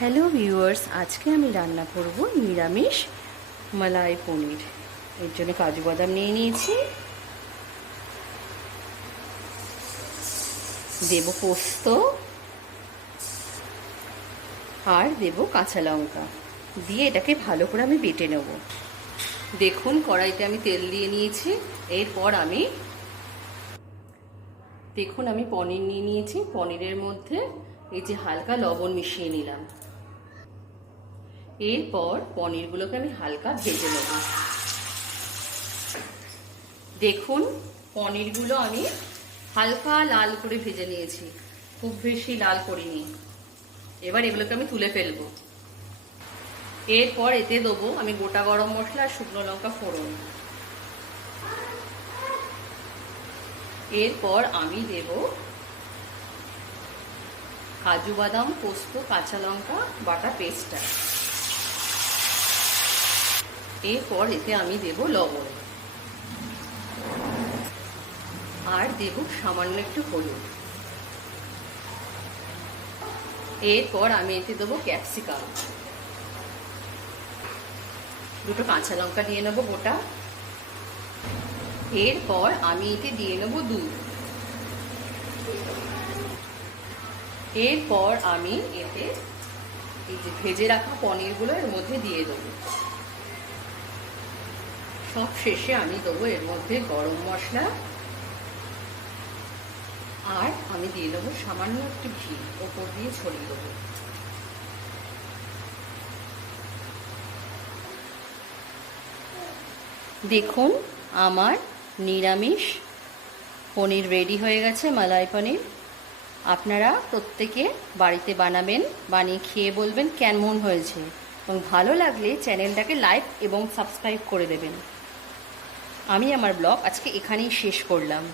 Hello viewers, আজকে আমি রান্না করব নিরামিষ মালাই পনির। এর জন্য কাজু বাদাম নিয়ে নিয়েছি, দেব পোস্ত আর দেব কাঁচা লঙ্কা দিয়ে এটাকে ভালো করে আমি বেটে নেব। দেখুন কড়াইতে আমি তেল দিয়ে নিয়েছি। এরপর আমি পনির নিয়ে নিয়েছি। পনিরের মধ্যে এই যে হালকা লবণ মিশিয়ে নিলাম। এরপর পনিরগুলোকে আমি হালকা ভেজে নেব। দেখুন পনিরগুলো আমি হালকা লাল করে ভেজে নিয়েছি, খুব বেশি লাল করিনি। এবার এগুলোকে আমি তুলে ফেলবো। এরপর এতে দেবো আমি গোটা গরম মশলা আর শুকনো লঙ্কা ফোড়ন। এরপর আমি দেব কাজু বাদাম, পোস্ত, কাঁচা লঙ্কা বাটা পেস্টটা। এরপর এতে আমি দেব লবণ আর দেব সামান্য একটু হলুদ। এরপর আমি এতে দেবো ক্যাপসিকাম, দুটো কাঁচা লঙ্কা দিয়ে নেবো গোটা। এরপর আমি এতে দিয়ে নেবো দুধ। এরপর আমি এতে এই যে ভেজে রাখা পনিরগুলো এর মধ্যে দিয়ে দেবো। সব শেষে আমি দেবো এর মধ্যে গরম মশলা আর আমি দিয়ে দেবো সামান্য একটু ঘি, ওপর দিয়ে ছড়িয়ে দেবো। দেখুন আমার নিরামিষ পনির রেডি হয়ে গেছে, মালাই পনির। আপনারা প্রত্যেকে বাড়িতে বানাবেন, বানিয়ে খেয়ে বলবেন কেমন হয়েছে, এবং ভালো লাগলে চ্যানেলটাকে লাইক এবং সাবস্ক্রাইব করে দেবেন। আমি আমার ব্লগ আজকে এখানেই শেষ করলাম।